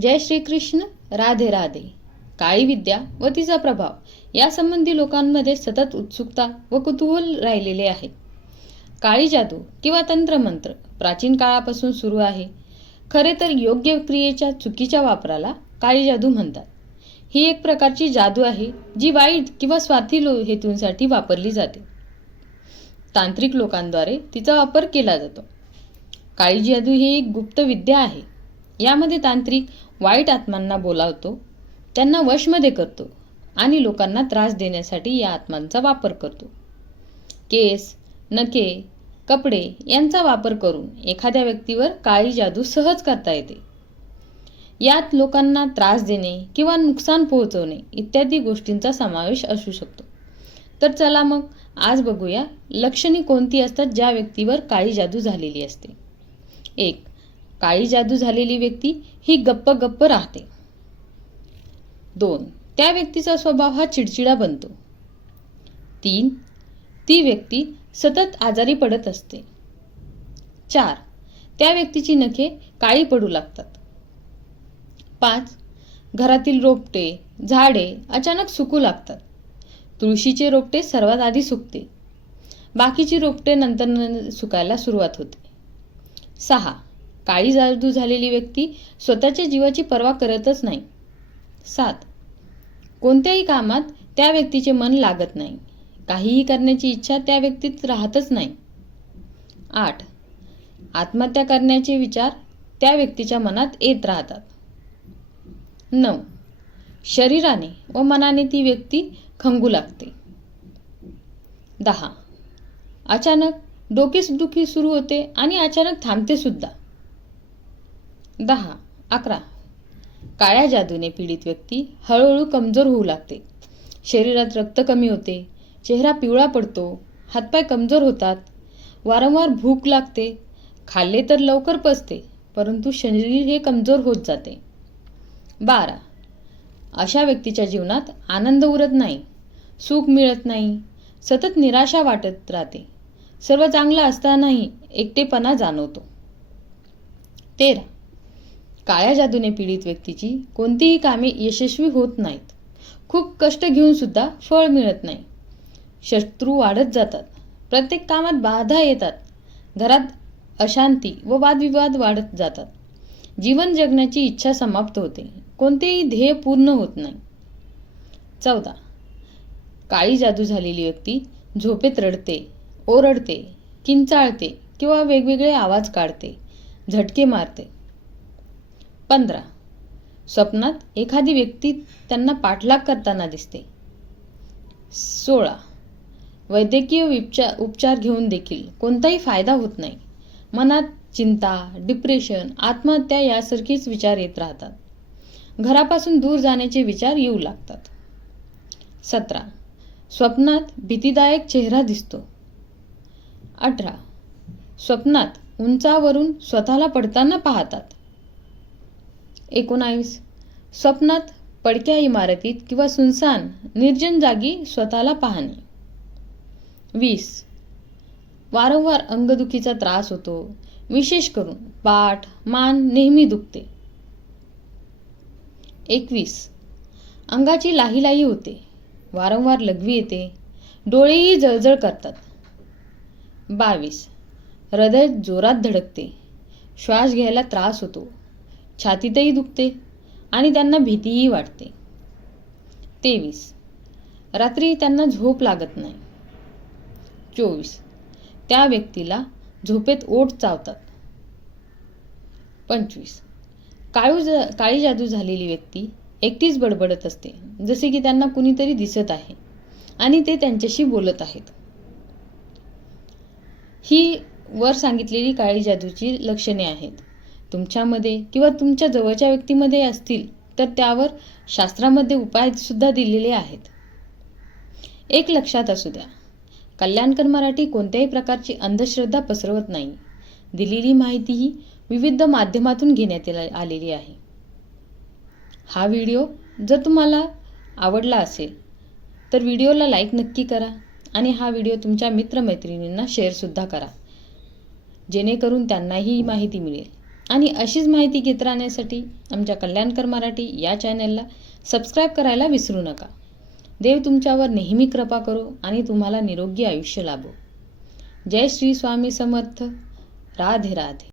जय श्रीकृष्ण राधे राधे. काळी विद्या व तिचा प्रभाव. यासंबंधी लोकांमध्ये सतत उत्सुकता व कुतूहल राहिलेले आहे. काळी जादू किंवा तंत्रमंत्र प्राचीन काळापासून सुरू आहे. खरे तर योग्य क्रियेच्या चुकीच्या वापराला काळी जादू म्हणतात. ही एक प्रकारची जादू आहे जी वाईट किंवा स्वार्थी लो हेतूंसाठी वापरली जाते. तांत्रिक लोकांद्वारे तिचा वापर केला जातो. काळी जादू ही एक गुप्त विद्या आहे. यामध्ये तांत्रिक वाईट आत्मांना बोलावतो त्यांना वशमध्ये करतो आणि लोकांना त्रास देण्यासाठी या आत्मांचा वापर करतो. केस नखे कपडे यांचा वापर करून एखाद्या व्यक्तीवर काळी जादू सहज करता येते. यात लोकांना त्रास देणे किंवा नुकसान पोहोचवणे इत्यादी गोष्टींचा समावेश असू शकतो. तर चला मग आज बघूया लक्षणे कोणती असतात ज्या व्यक्तीवर काळी जादू झालेली असते. एक काळी जादू झालेली व्यक्ती ही गप्प गप्प राहते. दोन त्या व्यक्तीचा स्वभाव हा चिडचिडा बनतो. तीन ती व्यक्ती सतत आजारी पडत असते. चार त्या व्यक्तीची नखे काळी पडू लागतात. पाच घरातील रोपटे झाडे अचानक सुकू लागतात. तुळशीचे रोपटे सर्वात आधी सुकते. बाकीची रोपटे नंतर न- सुकायला सुरुवात होते. सहा काळी जादू झालेली व्यक्ती स्वतःच्या जीवाची पर्वा करतच नाही. सात. कोणत्याही कामात त्या व्यक्तीचे मन लागत नाही. काहीही करण्याची इच्छा त्या व्यक्तीत राहतच नाही. आठ. आत्महत्या करण्याचे विचार त्या व्यक्तीच्या मनात येत राहतात. नऊ. शरीराने व मनाने ती व्यक्ती खंगू लागते. दहा. अचानक डोकेदुखी सुरू होते आणि अचानक थांबते सुद्धा. दहा अकरा. काळ्या जादूने पीडित व्यक्ती हळूहळू कमजोर होऊ लागते. शरीरात रक्त कमी होते चेहरा पिवळा पडतो हातपाय कमजोर होतात. वारंवार भूक लागते खाल्ले तर लवकर पचते परंतु शरीर हे कमजोर होत जाते. बारा. अशा व्यक्तीच्या जीवनात आनंद उरत नाही सुख मिळत नाही सतत निराशा वाटत राहते. सर्व चांगलं असतानाही एकटेपणा जाणवतो. तेरा. काळ्या जादूने पीडित व्यक्तीची कोणतीही कामे यशस्वी होत नाहीत. खूप कष्ट घेऊन सुद्धा फळ मिळत नाही. शत्रू वाढत जातात. प्रत्येक कामात बाधा येतात. घरात अशांती व वादविवाद वाढत जातात. जीवन जगण्याची इच्छा समाप्त होते. कोणतेही ध्येय पूर्ण होत नाही. चौदा. काळी जादू झालेली व्यक्ती झोपेत रडते ओरडते किंचाळते किंवा वेगवेगळे आवाज काढते झटके मारते. पंधरा. स्वप्नात एखादी व्यक्ती त्यांना पाठलाग करताना दिसते. सोळा. वैद्यकीय उपचार उपचार घेऊन देखील कोणताही फायदा होत नाही. मनात चिंता डिप्रेशन आत्महत्या यासारखेच विचार येत राहतात. घरापासून दूर जाण्याचे विचार येऊ लागतात. सतरा. स्वप्नात भीतीदायक चेहरा दिसतो. अठरा. स्वप्नात उंचावरून स्वतःला पडताना पाहतात. एकोणावीस. स्वप्नात पडक्या इमारतीत किंवा सुनसान निर्जन जागी स्वतःला पाहणे. वीस. वारंवार अंगदुखीचा त्रास होतो. विशेष करून पाठ मान नेहमी दुखते. एकवीस. अंगाची लाहीलाही होते. वारंवार लघवी येते. डोळेही जळजळ करतात. बावीस. हृदय जोरात धडकते. श्वास घ्यायला त्रास होतो. छातीतही दुखते आणि त्यांना भीतीही वाटते. तेवीस. रात्री त्यांना झोप लागत नाही. चोवीस. त्या व्यक्तीला झोपेत ओठ चावतात. पंचवीस. काळू जा काळी जादू झालेली व्यक्ती एकटीच बडबडत असते जसे की त्यांना कुणीतरी दिसत आहे आणि ते त्यांच्याशी बोलत आहेत. ही वर सांगितलेली काळी जादूची लक्षणे आहेत. तुमच्यामध्ये किंवा तुमच्या जवळच्या व्यक्तीमध्ये असतील तर त्यावर शास्त्रामध्ये उपायसुद्धा दिलेले आहेत. एक लक्षात असू द्या. कल्याणकर मराठी कोणत्याही प्रकारची अंधश्रद्धा पसरवत नाही. दिलेली माहिती ही विविध माध्यमातून घेण्यात आलेली आहे. हा व्हिडिओ जर तुम्हाला आवडला असेल तर व्हिडिओला लाईक नक्की करा आणि हा व्हिडिओ तुमच्या मित्रमैत्रिणींना शेअरसुद्धा करा. जेणेकरून त्यांनाही माहिती मिळेल. आणि अशीच माहिती घेत राहण्यासाठी आमच्या कल्याणकर मराठी या चॅनलला सबस्क्राईब करायला विसरू नका. देव तुमच्यावर नेहमी कृपा करो आणि तुम्हाला निरोगी आयुष्य लाभो. जय श्री स्वामी समर्थ. राधे राधे.